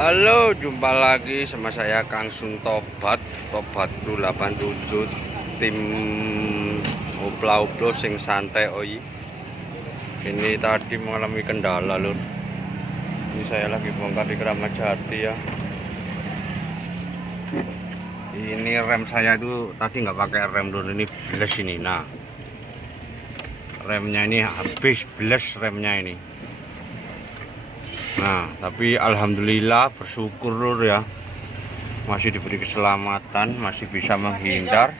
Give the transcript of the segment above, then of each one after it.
Halo, jumpa lagi sama saya Kang Sun Tobat Kru 87 tim Opla sing santai oi. Ini tadi mengalami kendala lur. Ini saya lagi bongkar di Keramat Jati ya. Ini rem saya itu tadi nggak pakai rem lur, ini bles ini. Nah, remnya ini habis bles remnya ini. Nah, tapi alhamdulillah bersyukur lur ya, masih diberi keselamatan, masih bisa menghindar.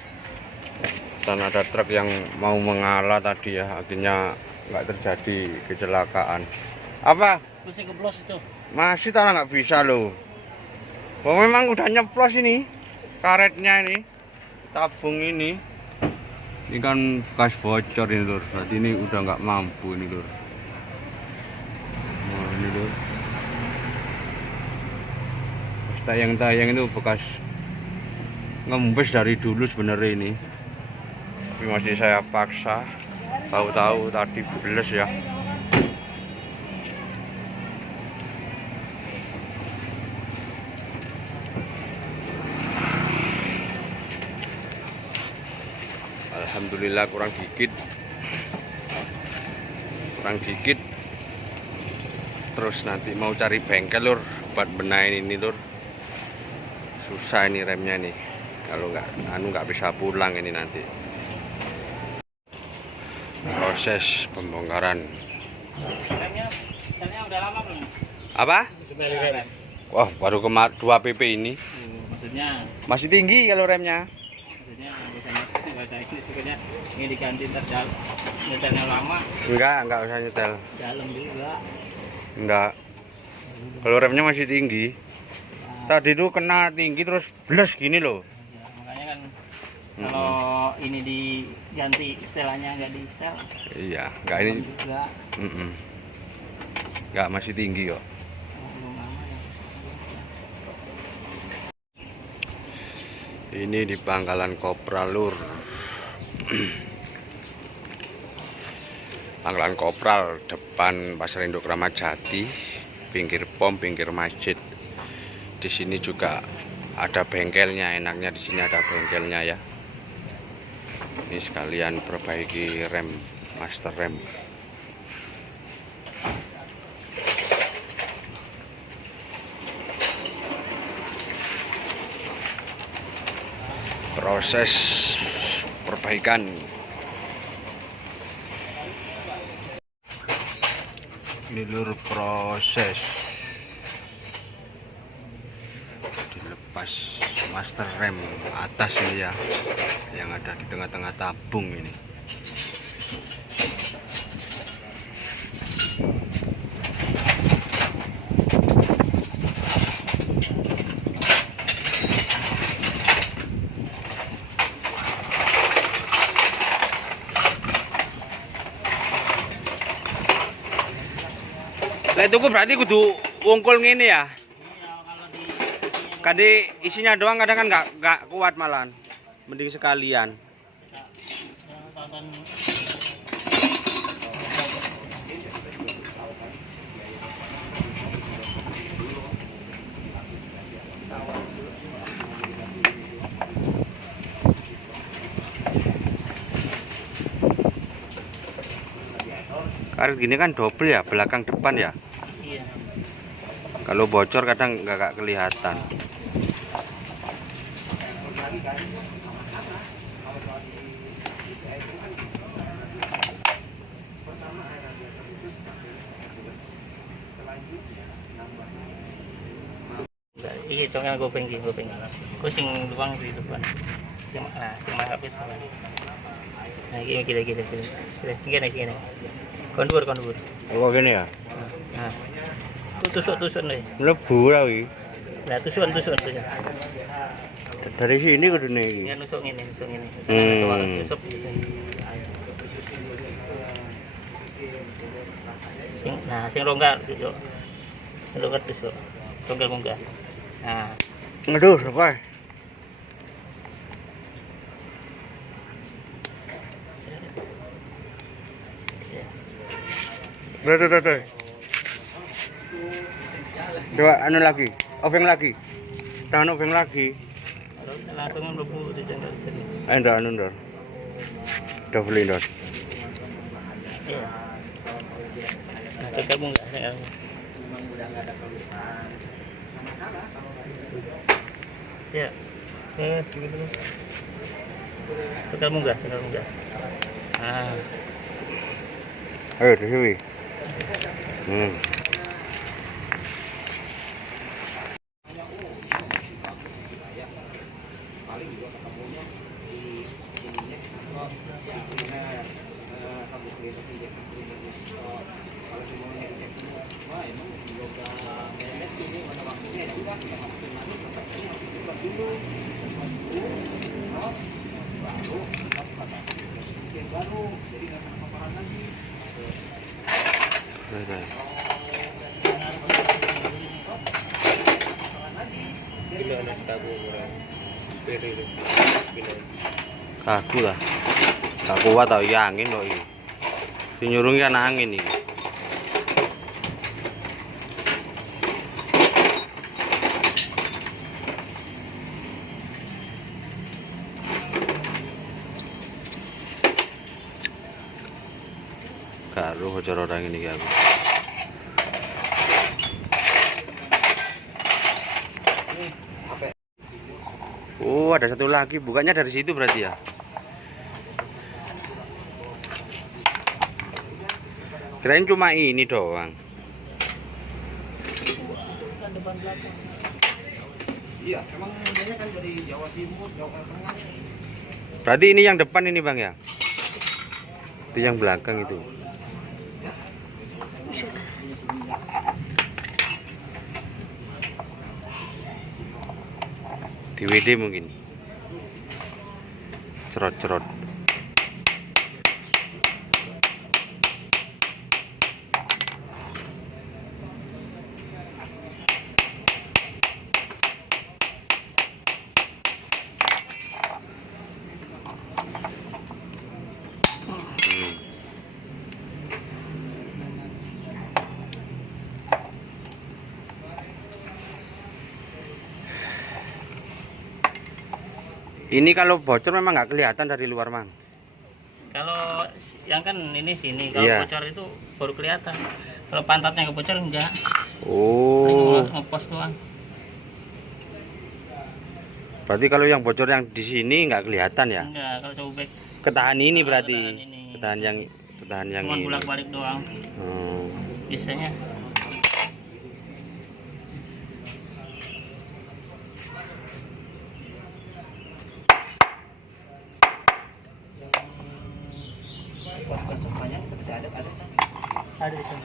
Dan ada truk yang mau mengalah tadi ya, akhirnya nggak terjadi kecelakaan. Apa? Masih keblos itu. Masih tak nggak bisa loh. Oh, memang udah nyeplos ini karetnya ini, tabung ini. Ini kan bekas bocor ini lur. Berarti ini udah nggak mampu ini lur. Nah, ini lur. Tayang-tayang itu bekas ngembes dari dulu sebenarnya ini, tapi masih saya paksa. Tahu-tahu tadi beles ya. Alhamdulillah kurang dikit, terus nanti mau cari bengkel lur buat benahin ini lur. Susah ini remnya nih, kalau nggak bisa pulang ini nanti. Proses pembongkaran. Remnya udah lama belum? Apa? Rem. Wah, baru 2 pp ini. Maksudnya Masih tinggi kalau remnya. biasanya ini diganti ntar nyetelnya lama. Enggak usah nyetel. Dalam juga. Enggak. Kalau remnya masih tinggi. Tadi itu kena tinggi terus bles gini loh. Ya, makanya kan kalau ini diganti setelannya nggak di setel. Iya, enggak ini juga. Enggak, masih tinggi kok. Belum lama ya. Ini di Pangkalan Kopra lur. Pangkalan Kopral depan Pasar Induk Keramat Jati, pinggir pom, pinggir masjid. Di sini juga ada bengkelnya, enaknya di sini ada bengkelnya ya. Ini sekalian perbaiki rem, master rem. Proses perbaikan. Ini lur proses dilepas master rem atas ini ya, yang ada di tengah-tengah tabung ini. Lah itu berarti kudu wongkul ngene ya. Iya, kalau di Kade isinya doang kadang kan nggak kuat malan. Mending sekalian. tonton Karet gini kan double ya, belakang depan ya. iya. Kalau bocor kadang nggak kelihatan. Iya, contohnya gopeng. Kucing luang di depan. Sing mangkap itu. Nah, gini. Kondur. Oh gini ya. Nah, tusuk nih. Mlebu lah iki. Nah, tusuk tuh. Dari sini kudune iki. Ya nusuk ini. Tusuk. Sing ronggar tusuk. Ronggar tusuk. Ronggar munggah. Nah, Ngedur apa? Tuh. Coba anu lagi. obeng lagi. Tahan obeng lagi. Langsung mlebu di channel sini. Ndak anu Ndor. Udah beli Ndor. Iya. Nah, kamu enggak saya. Ya. Begitu. Kamu enggak, kamu enggak. Ah. Ayo di sini. Kaku lah. Gak kuat tau ya angin kok iki. Sing nyurung kan angin iki. Karo cara orang ini aku. Oh, ada satu lagi, bukannya dari situ berarti ya? Kirain cuma ini doang. Iya, emang modelnya kan dari Jawa Timur, Jawa Tengah. Berarti ini yang depan ini Bang ya? Itu yang belakang itu. Di WD mungkin. Cerot-cerot. Ini kalau bocor memang nggak kelihatan dari luar, Mang. Kalau yang kan ini sini, kalau Iya. bocor itu baru kelihatan. Kalau pantatnya kebocor enggak. Oh. Ngepos doang. Berarti kalau yang bocor yang di sini nggak kelihatan ya? Enggak, kalau sobek Ketahan ini berarti. ketahan ini. Ketahan yang cuma ini. bolak-balik doang. Oh. Biasanya. Pas sofanya kita masih ada sana. Ada di sana.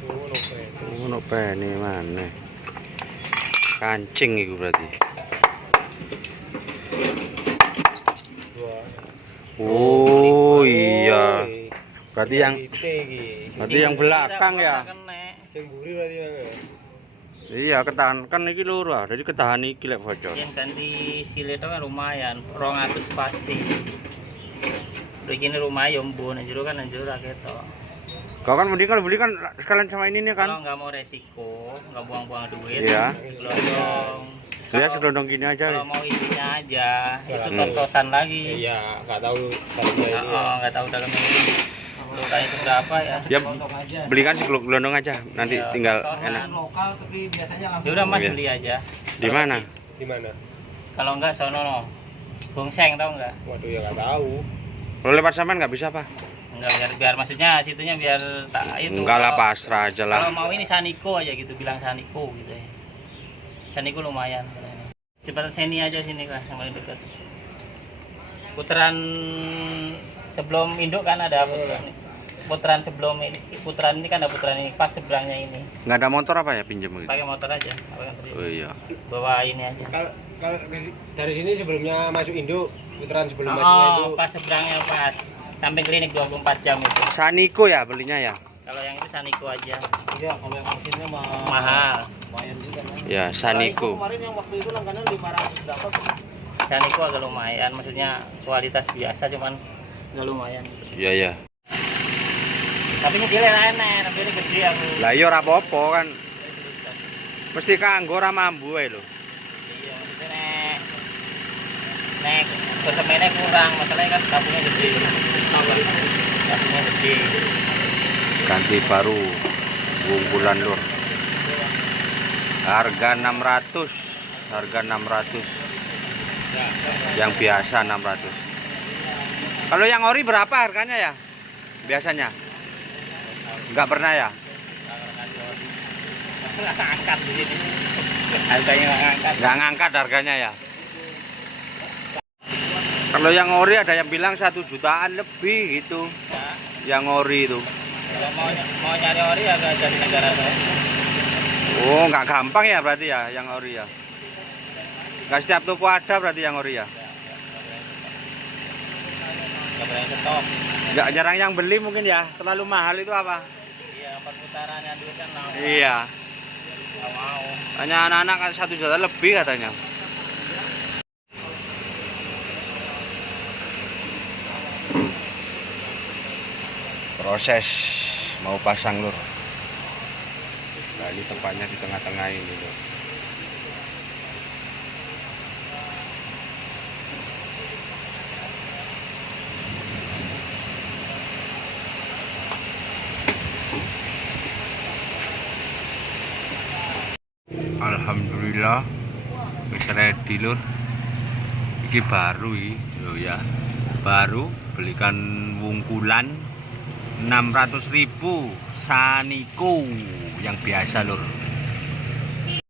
Oh, no pene mana? Kancing itu berarti. Oh iya. Berarti yang belakang ya. Iya, ketahan kan iki loro, jadi ketahan iki lek bocor. Yang ganti silet kan lumayan, 200 pasti. Begini rumah ya mbon, jero kan jero ketok. Kau kan mending kalau beli kan sekalian sama ini nih Kalau kan. nggak mau resiko, nggak buang-buang duit, Iya. gelondong. Saya sedondong gini aja. Kalau mau isinya aja, itu tos-tosan lagi. Iya, nggak tahu dalamnya ini. Nggak tahu dalamnya ini. Lukanya itu berapa ya? Ya Gelondong aja. belikan si gelondong aja, nanti Iya, tinggal tos-tosan. enak. Lokal tapi biasanya langsung. Ya udah Mas Iya. beli aja. Di mana? Di mana? Kalau enggak sono no. Bongseng tahu enggak? Waduh ya nggak tahu. Kalau lewat sampean nggak bisa apa? Enggak biar maksudnya situnya biar tak itu. Enggak lah, Kalau- pasrah aja lah. Kalau mau ini Saniko aja gitu, bilang Saniko gitu ya. Saniko lumayan. Cepat sini aja sini lah, yang paling dekat. Putaran sebelum induk kan ada putaran sebelum ini, putaran ini kan ada putaran ini pas seberangnya ini. Nggak ada motor apa ya pinjam gitu? Pakai motor aja, Oh iya. bawa ini aja. Kalau dari sini sebelumnya masuk Indo, putaran sebelum masuknya itu. Oh, pas seberangnya pas. Samping klinik 24 jam itu. Saniko ya belinya ya? Kalau yang itu Saniko aja. Iya, kalau yang mesinnya Mahal. lumayan juga. Ya, Saniko. Kemarin yang waktu itu langganan 500 berapa? Saniko agak lumayan, maksudnya kualitas biasa cuman agak lumayan. Iya, ya. Tapi nyedilnya enak, tapi ini gede aku. Lah iya ora apa-apa kan. Mesti kanggo ora mambu ae lho. Iya, maksudnya nek bersemennya kurang, masalahnya kan tabungnya gede. Tabungnya gede. Ganti baru wungkulan lur. Harga 600. Harga 600. Yang biasa 600. Kalau yang ori berapa harganya ya? Biasanya? Enggak pernah ya? Nggak ngangkat di sini. Harganya nggak ngangkat. Enggak ngangkat harganya ya? Kalau yang ori ada yang bilang 1 jutaan lebih gitu. Ya, Yang ori itu. kalau mau nyari ori agak dari negara lain. Oh, nggak gampang ya berarti ya yang ori ya? Nggak setiap toko ada berarti yang ori ya? Nggak berani stok. Nggak jarang yang beli mungkin ya? Terlalu mahal itu apa? Iya, perputarannya duit kan lama. Iya. Nggak mau. Hanya anak-anak kan 1 juta lebih katanya. Proses mau pasang lur. Nah, ini tempatnya di tengah-tengah ini lur. Alhamdulillah wis ready lur. Iki baru iki lho ya. Baru belikan wungkulan 600.000 Saniko yang biasa lur.